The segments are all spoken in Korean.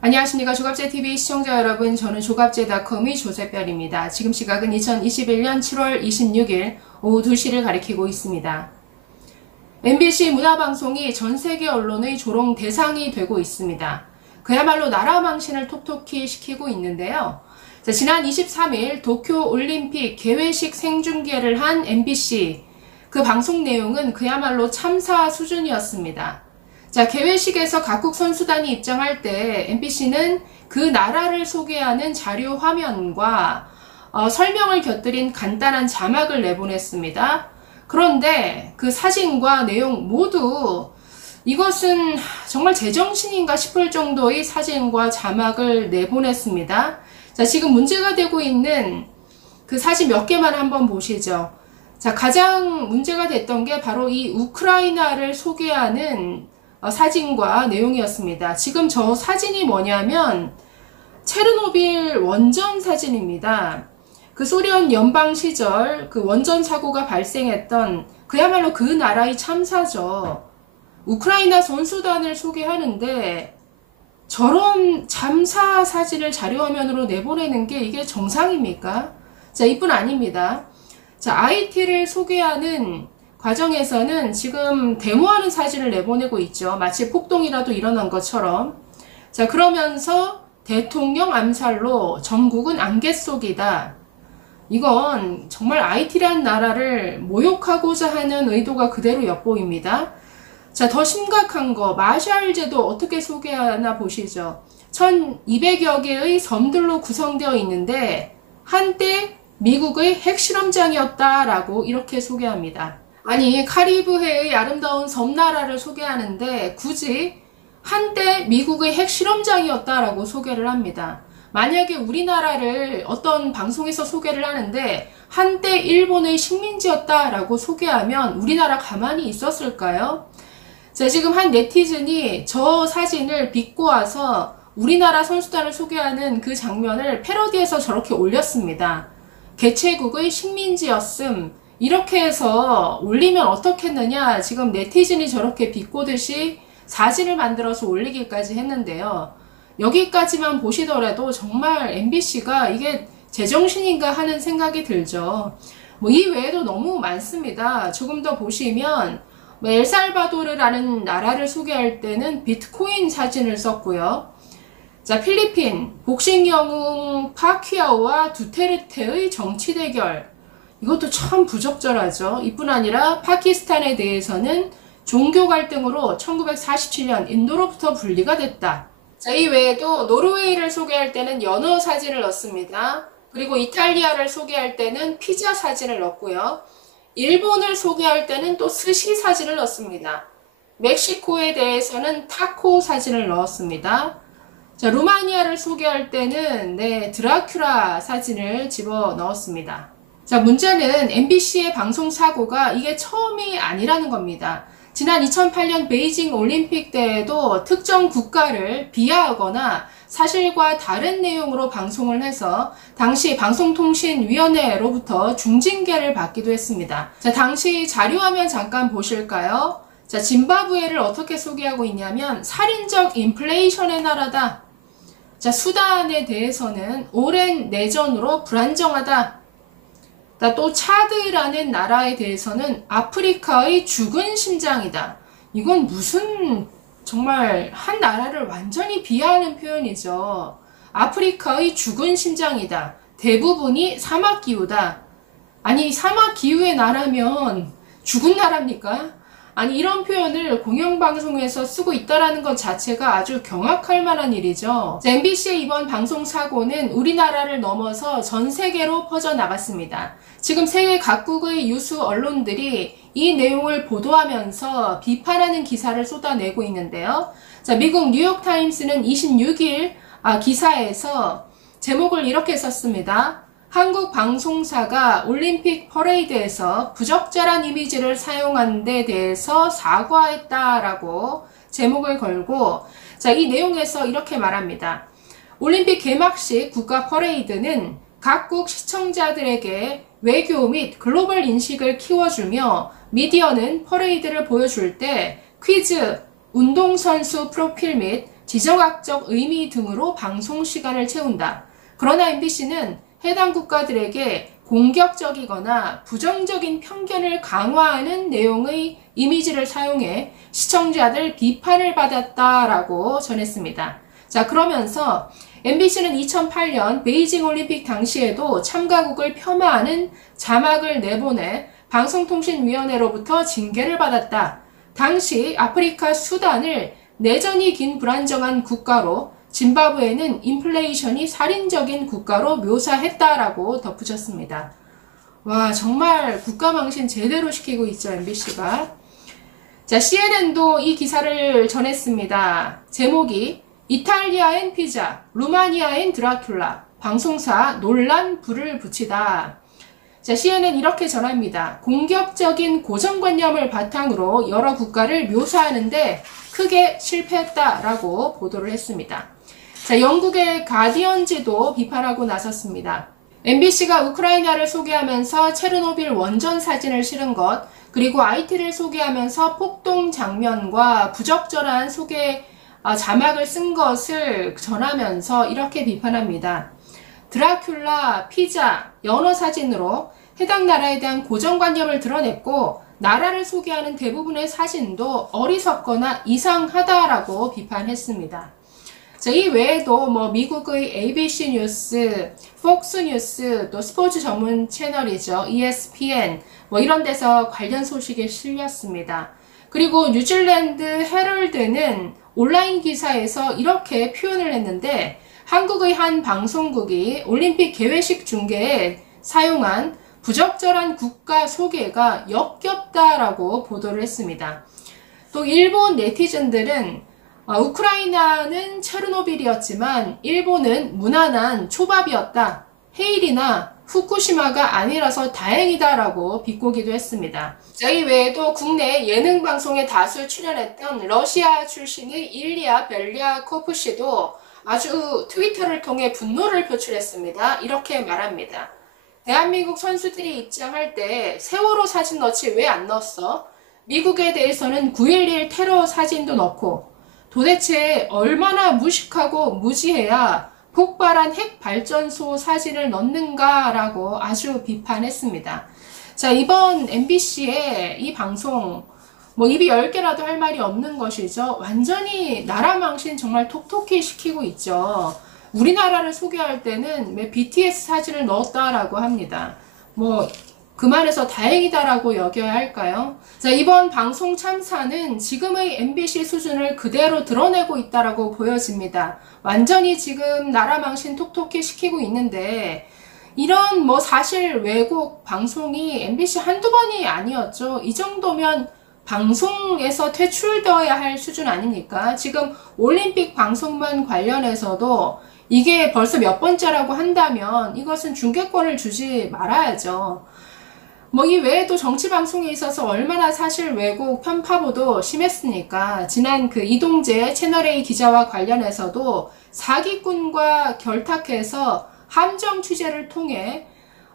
안녕하십니까. 조갑제TV 시청자 여러분, 저는 조갑제닷컴의 조세별입니다. 지금 시각은 2021년 7월 26일 오후 2시를 가리키고 있습니다. MBC 문화방송이 전세계 언론의 조롱 대상이 되고 있습니다. 그야말로 나라 망신을 톡톡히 시키고 있는데요. 지난 23일 도쿄올림픽 개회식 생중계를 한 MBC, 그 방송 내용은 그야말로 참사 수준이었습니다. 개회식에서 각국 선수단이 입장할 때 MBC는 그 나라를 소개하는 자료 화면과 설명을 곁들인 간단한 자막을 내보냈습니다. 그런데 그 사진과 내용 모두 이것은 정말 제정신인가 싶을 정도의 사진과 자막을 내보냈습니다. 지금 문제가 되고 있는 그 사진 몇 개만 한번 보시죠. 가장 문제가 됐던 게 바로 이 우크라이나를 소개하는 사진과 내용이었습니다. 지금 저 사진이 뭐냐면 체르노빌 원전 사진입니다. 그 소련 연방 시절 그 원전 사고가 발생했던 그야말로 그 나라의 참사죠. 우크라이나 선수단을 소개하는데 저런 참사 사진을 자료화면으로 내보내는 게 이게 정상입니까? 이뿐 아닙니다. IT를 소개하는 과정에서는 지금 데모하는 사진을 내보내고 있죠. 마치 폭동이라도 일어난 것처럼. 그러면서 대통령 암살로 전국은 안개 속이다. 이건 정말 IT라는 나라를 모욕하고자 하는 의도가 그대로 엿보입니다. 더 심각한 거, 마샬 제도 어떻게 소개하나 보시죠. 1200여 개의 섬들로 구성되어 있는데 한때 미국의 핵실험장이었다라고 이렇게 소개합니다. 아니, 카리브해의 아름다운 섬나라를 소개하는데 굳이 한때 미국의 핵실험장이었다라고 소개를 합니다. 만약에 우리나라를 어떤 방송에서 소개를 하는데 한때 일본의 식민지였다라고 소개하면 우리나라 가만히 있었을까요? 지금 한 네티즌이 저 사진을 비꼬아서 우리나라 선수단을 소개하는 그 장면을 패러디해서 저렇게 올렸습니다. 개최국의 식민지였음, 이렇게 해서 올리면 어떻겠느냐, 지금 네티즌이 저렇게 비꼬듯이 사진을 만들어서 올리기까지 했는데요. 여기까지만 보시더라도 정말 MBC가 이게 제정신인가 하는 생각이 들죠. 이 외에도 너무 많습니다. 조금 더 보시면 엘살바도르라는 나라를 소개할 때는 비트코인 사진을 썼고요. 필리핀 복싱 영웅 파퀴아오와 두테르테의 정치 대결, 이것도 참 부적절하죠. 이뿐 아니라 파키스탄에 대해서는 종교 갈등으로 1947년 인도로부터 분리가 됐다. 이 외에도 노르웨이를 소개할 때는 연어 사진을 넣습니다. 그리고 이탈리아를 소개할 때는 피자 사진을 넣고요. 일본을 소개할 때는 또 스시 사진을 넣습니다. 멕시코에 대해서는 타코 사진을 넣었습니다. 루마니아를 소개할 때는 드라큘라 사진을 집어 넣었습니다. 문제는 MBC의 방송 사고가 이게 처음이 아니라는 겁니다. 지난 2008년 베이징 올림픽 때에도 특정 국가를 비하하거나 사실과 다른 내용으로 방송을 해서 당시 방송통신위원회로부터 중징계를 받기도 했습니다. 당시 자료화면 잠깐 보실까요? 짐바브웨를 어떻게 소개하고 있냐면 살인적 인플레이션의 나라다. 수단에 대해서는 오랜 내전으로 불안정하다. 또 차드라는 나라에 대해서는 아프리카의 죽은 심장이다. 이건 무슨 정말 한 나라를 완전히 비하하는 표현이죠. 아프리카의 죽은 심장이다. 대부분이 사막기후다. 아니, 사막기후의 나라면 죽은 나라입니까? 아니, 이런 표현을 공영방송에서 쓰고 있다는 것 자체가 아주 경악할 만한 일이죠. MBC의 이번 방송 사고는 우리나라를 넘어서 전 세계로 퍼져나갔습니다. 지금 세계 각국의 유수 언론들이 이 내용을 보도하면서 비판하는 기사를 쏟아내고 있는데요. 미국 뉴욕타임스는 26일 기사에서 제목을 이렇게 썼습니다. 한국 방송사가 올림픽 퍼레이드에서 부적절한 이미지를 사용한 데 대해서 사과했다라고 제목을 걸고, 이 내용에서 이렇게 말합니다. 올림픽 개막식 국가 퍼레이드는 각국 시청자들에게 외교 및 글로벌 인식을 키워주며 미디어는 퍼레이드를 보여줄 때 퀴즈, 운동선수 프로필 및 지정학적 의미 등으로 방송 시간을 채운다. 그러나 MBC는 해당 국가들에게 공격적이거나 부정적인 편견을 강화하는 내용의 이미지를 사용해 시청자들 비판을 받았다라고 전했습니다. 자, 그러면서 MBC는 2008년 베이징 올림픽 당시에도 참가국을 폄하하는 자막을 내보내 방송통신위원회로부터 징계를 받았다. 당시 아프리카 수단을 내전이 긴 불안정한 국가로, 짐바브웨는 인플레이션이 살인적인 국가로 묘사했다라고 덧붙였습니다. 와, 정말 국가망신 제대로 시키고 있죠, MBC가. 자, CNN도 이 기사를 전했습니다. 제목이 이탈리아엔 피자, 루마니아엔 드라큘라, 방송사 논란 불을 붙이다. 자, CNN 이렇게 전합니다. 공격적인 고정관념을 바탕으로 여러 국가를 묘사하는데 크게 실패했다라고 보도를 했습니다. 자, 영국의 가디언지도 비판하고 나섰습니다. MBC가 우크라이나를 소개하면서 체르노빌 원전 사진을 실은 것, 그리고 IT를 소개하면서 폭동 장면과 부적절한 소개 자막을 쓴 것을 전하면서 이렇게 비판합니다. 드라큘라, 피자, 연어 사진으로 해당 나라에 대한 고정관념을 드러냈고 나라를 소개하는 대부분의 사진도 어리석거나 이상하다라고 비판했습니다. 자, 이 외에도 미국의 ABC 뉴스, 폭스 뉴스, 또 스포츠 전문 채널이죠. ESPN, 이런 데서 관련 소식이 실렸습니다. 그리고 뉴질랜드 헤럴드는 온라인 기사에서 이렇게 표현을 했는데 한국의 한 방송국이 올림픽 개회식 중계에 사용한 부적절한 국가 소개가 역겹다라고 보도를 했습니다. 또 일본 네티즌들은 우크라이나는 체르노빌이었지만 일본은 무난한 초밥이었다. 헤일이나 후쿠시마가 아니라서 다행이다라고 비꼬기도 했습니다. 자, 이 외에도 국내 예능 방송에 다수 출연했던 러시아 출신의 일리아 벨리아코프 씨도 아주 트위터를 통해 분노를 표출했습니다. 이렇게 말합니다. 대한민국 선수들이 입장할 때 세월호 사진 넣지 왜 안 넣었어? 미국에 대해서는 9.11 테러 사진도 넣고 도대체 얼마나 무식하고 무지해야 폭발한 핵발전소 사진을 넣는가라고 아주 비판했습니다. 자, 이번 MBC의 이 방송 입이 10개라도 할 말이 없는 것이죠. 완전히 나라 망신 정말 톡톡히 시키고 있죠. 우리나라를 소개할 때는 왜 BTS 사진을 넣었다라고 합니다. 그만해서 다행이다라고 여겨야 할까요? 자, 이번 방송 참사는 지금의 MBC 수준을 그대로 드러내고 있다라고 보여집니다. 완전히 지금 나라 망신 톡톡히 시키고 있는데 이런 사실 왜곡 방송이 MBC 한두 번이 아니었죠. 이 정도면 방송에서 퇴출되어야 할 수준 아닙니까? 지금 올림픽 방송만 관련해서도 이게 벌써 몇 번째라고 한다면 이것은 중계권을 주지 말아야죠. 이 외에도 정치방송에 있어서 얼마나 사실 왜곡 편파보도 심했으니까 지난 이동재 채널A 기자와 관련해서도 사기꾼과 결탁해서 함정 취재를 통해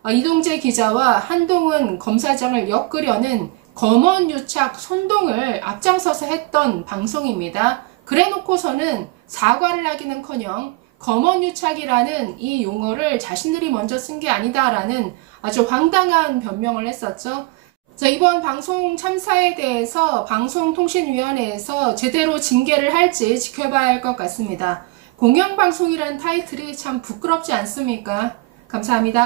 이동재 기자와 한동훈 검사장을 엮으려는 검언유착 선동을 앞장서서 했던 방송입니다. 그래 놓고서는 사과를 하기는커녕 검언유착이라는 이 용어를 자신들이 먼저 쓴 게 아니다라는 아주 황당한 변명을 했었죠. 자, 이번 방송 참사에 대해서 방송통신위원회에서 제대로 징계를 할지 지켜봐야 할 것 같습니다. 공영방송이란 타이틀이 참 부끄럽지 않습니까? 감사합니다.